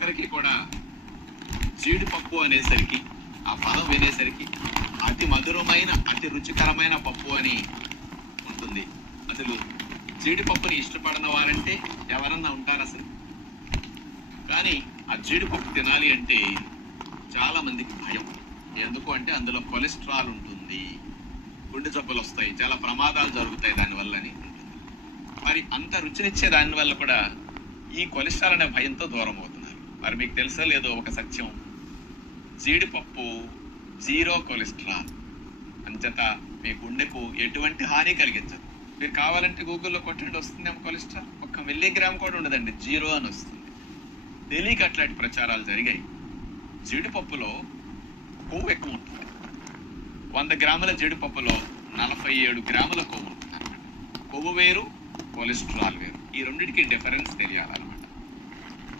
ఒక్కరికి కూడా జీడిపప్పు అనేసరికి, ఆ పదం వినేసరికి అతి మధురమైన, అతి రుచికరమైన పప్పు అని ఉంటుంది. అసలు జీడిపప్పుని ఇష్టపడిన వారంటే ఎవరన్నా ఉంటారు అసలు? కానీ ఆ జీడిపప్పు తినాలి అంటే చాలా మందికి భయం. ఎందుకు అంటే అందులో కొలెస్ట్రాల్ ఉంటుంది, గుండె జబ్బులు వస్తాయి, చాలా ప్రమాదాలు జరుగుతాయి దానివల్లని ఉంటుంది. మరి అంత రుచినిచ్చే దానివల్ల కూడా ఈ కొలెస్ట్రాల్ అనే భయంతో దూరం అవుతున్నారు. మరి మీకు తెలుసో లేదో ఒక సత్యం, జీడిపప్పు జీరో కొలెస్ట్రాల్, అంచేత మీ గుండెకు ఎటువంటి హాని కలిగించదు. మీరు కావాలంటే గూగుల్లో కొట్టండి, వస్తుందేమో కొలెస్ట్రాల్. 1 మిల్లీగ్రామ్ కూడా ఉండదండి, జీరో అని వస్తుంది. తెలియక అట్లాంటి ప్రచారాలు జరిగాయి. జీడిపప్పులో కొవ్వు ఎక్కువ ఉంటుంది. 100 గ్రాముల జీడిపప్పులో 47 గ్రాముల కొవ్వు ఉంటుంది అనమాట. కొవ్వు వేరు, కొలెస్ట్రాల్ వేరు. ఈ రెండింటికి డిఫరెన్స్ తెలియాలన్నమాట.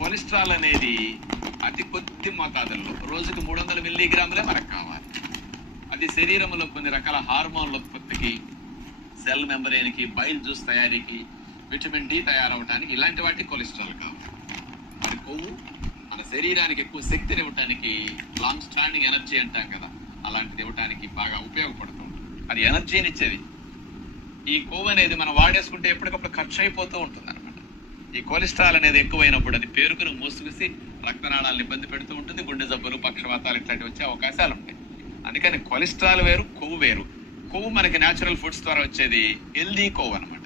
కొలెస్ట్రాల్ అనేది అతి కొద్ది మోతాదుల్లో, రోజుకి 300 మిల్లీగ్రాములే మనకు కావాలి. అది శరీరంలో కొన్ని రకాల హార్మోన్ల ఉత్పత్తికి, సెల్ మెంబ్రేన్కి, బైల్ జ్యూస్ తయారీకి, విటమిన్ డి తయారవడానికి, ఇలాంటి వాటికి కొలెస్ట్రాల్ కావాలి. మరి కొవ్వు మన శరీరానికి ఎక్కువ శక్తిని ఇవ్వటానికి, లాంగ్ స్టాండింగ్ ఎనర్జీ అంటాం కదా, అలాంటిది ఇవ్వటానికి బాగా ఉపయోగపడుతుంది. అది ఎనర్జీని ఇచ్చేది. ఈ కొవ్వు అనేది మనం వాడేసుకుంటే ఎప్పటికప్పుడు ఖర్చు అయిపోతూ ఉంటుంది అనమాట. ఈ కొలెస్ట్రాల్ అనేది ఎక్కువైనప్పుడు అది పేరుకుని మూసుకుసి రక్తనాళాలను ఇబ్బంది పెడుతూ ఉంటుంది. గుండె జబ్బులు, పక్షవాతాలు ఇట్లాంటివి వచ్చే అవకాశాలు ఉంటాయి. అందుకని కొలెస్ట్రాల్ వేరు, కొవ్వు వేరు. కొవ్వు మనకి న్యాచురల్ ఫుడ్స్ ద్వారా వచ్చేది హెల్దీ కొవ్వు అనమాట.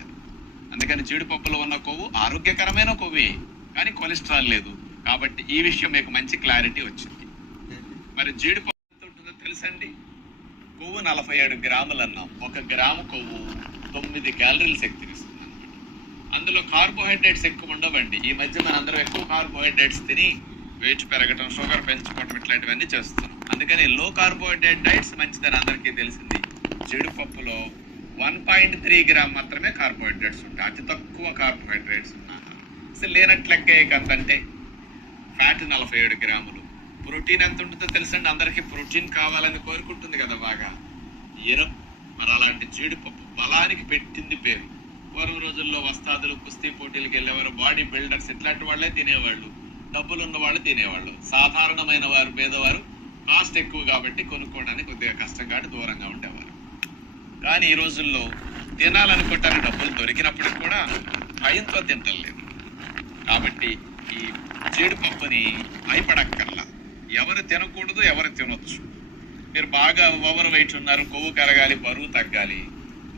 అందుకని జీడిపప్పులో ఉన్న కొవ్వు ఆరోగ్యకరమైన కొవ్వే, కానీ కొలెస్ట్రాల్ లేదు. కాబట్టి ఈ విషయం మీకు మంచి క్లారిటీ వచ్చింది. మరి జీడిపప్పు ఎంత ఉంటుందో తెలుసండి? కొవ్వు 47 గ్రాములు అన్నాం. 1 గ్రాము కొవ్వు 9 క్యాలరీల శక్తిని ఇస్తుంది అనమాట. అందులో కార్బోహైడ్రేట్స్ ఎక్కువ ఉండవండి. ఈ మధ్య మన అందరం ఎక్కువ కార్బోహైడ్రేట్స్ తిని వెయిట్ పెరగటం, షుగర్ పెంచుకోవటం, ఇట్లాంటివన్నీ చేస్తున్నాం. అందుకని లో కార్బోహైడ్రేట్ డైట్స్ మంచిదని అందరికీ తెలిసింది. జీడిపప్పులో 1.3 గ్రామ్ మాత్రమే కార్బోహైడ్రేట్స్ ఉంటాయి. అతి తక్కువ కార్బోహైడ్రేట్స్ ఉన్నాయి. అసలు లేనట్లు లెక్కేయకంతంటే ఫ్యాట్ 47 గ్రాములు. ప్రోటీన్ ఎంత ఉంటుందో తెలుసండి? అందరికీ ప్రోటీన్ కావాలని కోరుకుంటుంది కదా బాగా. మరి అలాంటి జీడిపప్పు బలానికి పెట్టింది పేరు. పూర్వం రోజుల్లో వస్తాదులు, కుస్తీ పోటీలకు వెళ్ళేవారు, బాడీ బిల్డర్స్ ఇట్లాంటి వాళ్ళే తినేవాళ్ళు. డబ్బులున్న వాళ్ళు తినేవాళ్ళు. సాధారణమైన వారు, పేదవారు కాస్ట్ ఎక్కువ కాబట్టి కొనుక్కోవడానికి కొద్దిగా కష్టం కాబట్టి దూరంగా ఉండేవారు. కానీ ఈ రోజుల్లో తినాలనుకోవటానికి డబ్బులు దొరికినప్పటికి కూడా భయంతో తింటలేదు. కాబట్టి ఈ జీడిపప్పుని భయపడక్కర్లా. ఎవరు తినకూడదు, ఎవరు తినొచ్చు. మీరు బాగా ఓవర్ వెయిట్ ఉన్నారు, కొవ్వు కరగాలి, బరువు తగ్గాలి,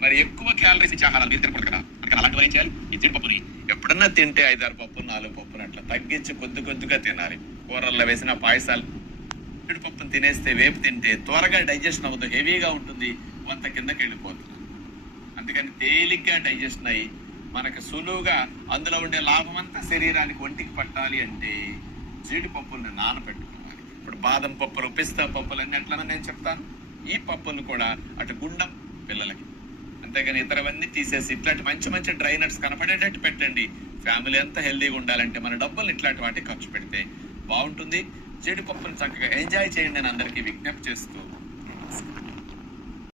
మరి ఎక్కువ క్యాలరీస్ ఇచ్చే ఆహారాలు మీరు తినకూడదు కదా. అందుకని అలాంటివి ఏం చేయాలి? ఈ జీడిపప్పుని ఎప్పుడన్నా తింటే 5-6 పప్పులు, 4 పప్పులు అట్లా తగ్గించి కొద్దిగా తినాలి. కూరల్లో వేసిన పాయసాలు, జీడిపప్పును తినేస్తే, వేపు తింటే త్వరగా డైజెషన్ అవ్వదు, హెవీగా ఉంటుంది, కొంత కిందకి వెళ్ళిపోతుంది. అందుకని తేలిగ్గా డైజెషన్ అయ్యి మనకు సులువుగా అందులో ఉండే లాభం అంతా శరీరానికి, ఒంటికి పట్టాలి అంటే జీడిపప్పుల్ని నానబెట్టుకోవాలి. ఇప్పుడు బాదం పప్పులు, పిస్తా పప్పులు అన్ని ఎట్లా నేను చెప్తాను. ఈ పప్పులను కూడా అటు గుండం పిల్లలకి, అంతేగాని ఇతరవన్నీ తీసేసి ఇట్లాంటి మంచి మంచి డ్రై నట్స్ కనపడేటట్టు పెట్టండి. ఫ్యామిలీ అంతా హెల్దీగా ఉండాలంటే మన డబ్బులు ఇట్లాంటి వాటికి ఖర్చు పెడితే బాగుంటుంది. జీడిపప్పును చక్కగా ఎంజాయ్ చేయండి అని అందరికీ విజ్ఞప్తి చేస్తూ